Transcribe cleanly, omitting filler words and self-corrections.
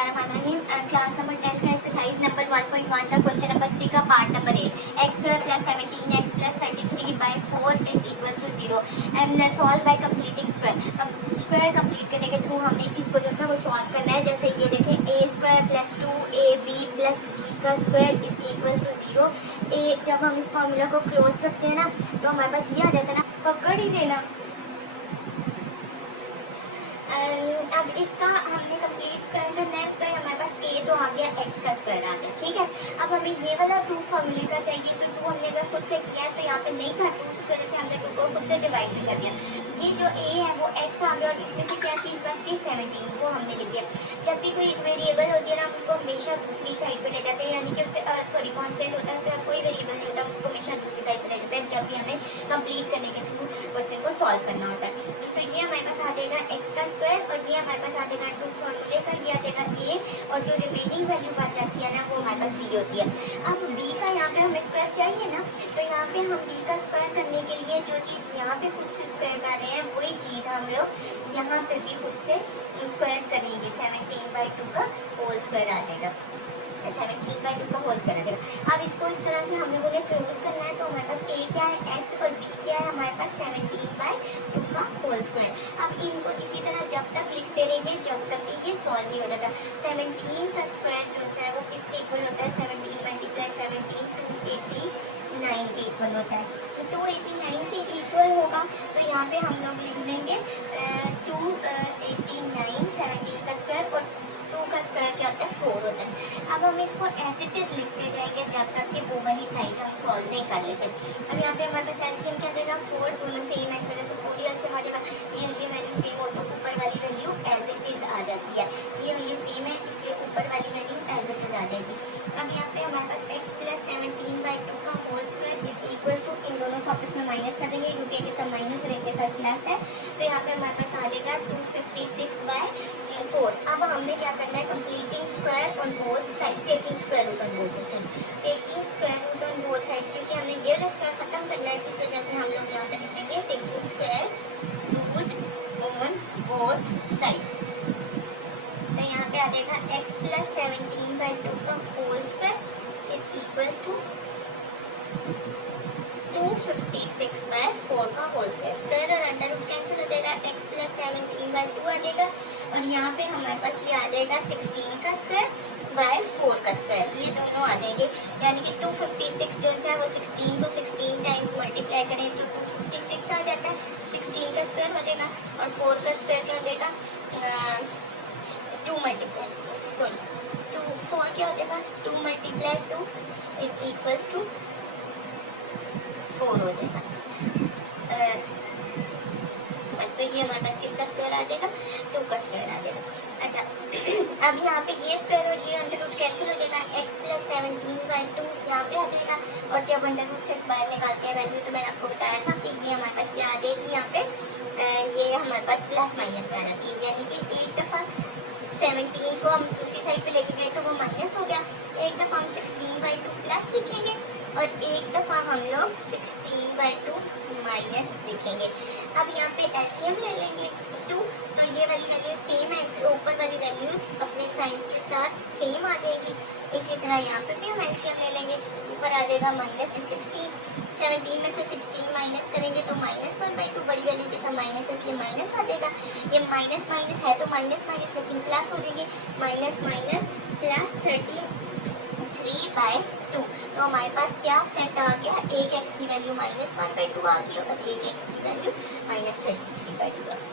बिस्मिल्लाहिर्रहमानिर्रहीम। Class number 10 का exercise number 1.1 का क्वेश्चन नंबर 3 का part number 8 x square plus 17x plus 33 by 4 is equals to 0 and solve by completing square. अब square complete करने के through हमने इसको जो है वो सॉल्व करना है। जैसे ये देखें a square plus 2ab plus b का स्क्वायर इज इक्वल्स टू 0। जब हम इस फॉर्मूला को क्लोज करते हैं ना तो हमारे पास ये आ जाता है ना, पकड़ ही लेना। अब इसका हमने कंप्लीट स्क्वायर करना है तो हमारे पास a तो आ गया, x का स्क्वायर आ गया, ठीक है। अब हमें ये वाला 2 फॉर्मूले का चाहिए तो 2 हमने अगर खुद से किया है तो यहाँ पे नहीं था 2, इस वजह से हमने 2 को खुद से डिवाइड भी कर दिया। ये जो a है वो x आ गया और इसमें से क्या चीज़ बच गई 17, वो हमने लिख दिया। जब भी कोई वेरिएबल होती है ना हम उसको हमेशा दूसरी साइड पे ले जाते हैं, यानी कि उसके सॉरी कॉन्स्टेंट होता है, उसके बाद कोई वेरिएबल नहीं होता, उसको हमेशा दूसरी साइड पे ले जाते हैं जब भी हमें कंप्लीट करने के थ्रू क्वेश्चन को सॉल्व करना होता है। तो ये हमारे पास आ जाएगा x का स्क्वायर और ये हमारे पास आ जाएगा 2 फॉर्मूले का, ये आ जाएगा a और जो रिमेनिंग वैल्यू बच जाती है ना वो हमारे पास b होती है। अब b का यहाँ पे हमें स्क्वायर चाहिए ना, तो यहाँ पे हम b का स्क्वायर करने के लिए जो चीज़ यहाँ पे खुद से स्क्वायर कर रहे हैं वही चीज़ हम लोग यहाँ पे भी खुद से स्क्वायर करेंगे। 17/2 का होल स्क्वायर आ जाएगा, 17/2 का होल स्क्वायर आ जाएगा। अब इसको इस तरह से हम लोगों ने क्लोज करना है तो हमारे पास a क्या है x और b क्या है हमारे पास 17/2 का होल स्क्वायर। अब इनको इसी तरह जब तक लिखते रहेंगे जब तक ये सॉल्व नहीं हो जाता। 17 का स्क्वायर जो है वो किसके इक्वल होता है, 17 मल्टीप्लाई 17 289 के इक्वल होता है। 289 के इक्वल होगा तो यहाँ पे हम लोग लिख देंगे 289 17 का स्क्वायर और 2 का स्क्वायर क्या होता है 4 होता है। अब हम इसको एज इट इज लिखते जाएंगे जब तक कि वो वाली साइड हम सॉल्व नहीं कर लेते। अब यहाँ पे हमारे पास एलसीएम क्या जाएगा 4, दोनों सेम है इस वजह से 4 ही एलसीएम आ जाएगा। ये वैल्यू सेम हो तो ऊपर वाली वैल्यू एज इट इज आ जाती है, ये वैल्यू सेम है इसलिए ऊपर वाली वैल्यू एज इट इज आ जाएगी। अब यहाँ पे हमारे पास x प्लस 17/2 का whole square is equals to, इन दोनों को आपस में माइनस कर देंगे क्योंकि एक सब माइनस और एक साथ प्लस है, तो यहाँ पे हमारे पास आ जाएगा 256/4। अब हमने क्या करना है, completing square on both side, taking square root on both side, taking square root on both sides, क्योंकि हमने ये वाला स्क्वायर खत्म करना है इस वजह से हम लोग यहाँ पे लिखेंगे taking square root on both sides. तो यहाँ पे आ जाएगा x प्लस 17/2 का whole square is equals to 256/4 का होल स्क्वायर। स्क्वायर और अंडर रूट कैंसिल हो जाएगा, x प्लस 17/2 आ जाएगा और यहाँ पे हमारे पास ये आ जाएगा 16 का स्क्वायर बाय 4 का स्क्वायर, ये दोनों आ जाएंगे। यानी कि 256 जो है वो 16 को 16 टाइम्स मल्टीप्लाई करें तो 256 आ जाता है, 16 का स्क्वायर हो जाएगा और 4 का स्क्वायर क्या हो जाएगा 2 मल्टीप्लाई 4 क्या हो जाएगा 2 मल्टीप्लाई 2 इज इक्वल्स टू 4 हो जाएगा। बस तो ये हमारे पास किसका स्क्वायर आ जाएगा 2 का स्क्वायर आ जाएगा। अच्छा अब यहाँ पे ये स्क्वायर और ये अंडर रूट कैंसिल हो जाएगा, x प्लस 17/2 यहाँ पे आ जाएगा और जब अंडर रूट से बाहर निकालते हैं वैल्यू तो मैंने आपको बताया था कि ये हमारे पास क्या आ जाएगी, यहाँ पे ये हमारे पास प्लस माइनस में आ जाती है, यानी कि एक दफ़ा 17 को हम दूसरी साइड पे लेके गए तो वो माइनस हो गया, एक दफ़ा हम 16/2 प्लस लिखेंगे और एक दफ़ा हम लोग 16/2 माइनस लिखेंगे। अब यहाँ पे एलसीएम ले लेंगे 2, तो ये वाली वैल्यू सेम है, इसके ऊपर वाली वैल्यूज अपने साइंस के साथ सेम आ जाएगी। इसी तरह यहाँ पे भी हम एलसीएम ले लेंगे, ऊपर आ जाएगा माइनस 16, 17 में से 16 माइनस करेंगे तो -1/2, बड़ी वैल्यू के साथ माइनस है इसलिए माइनस आ जाएगा। ये माइनस माइनस है तो माइनस माइनस लेकिन प्लस हो जाएंगे, माइनस माइनस प्लस 33/2। तो हमारे पास क्या सेट आ गया, एक x की वैल्यू -1/2 आ गई और एक x की वैल्यू -33/2 आ गई।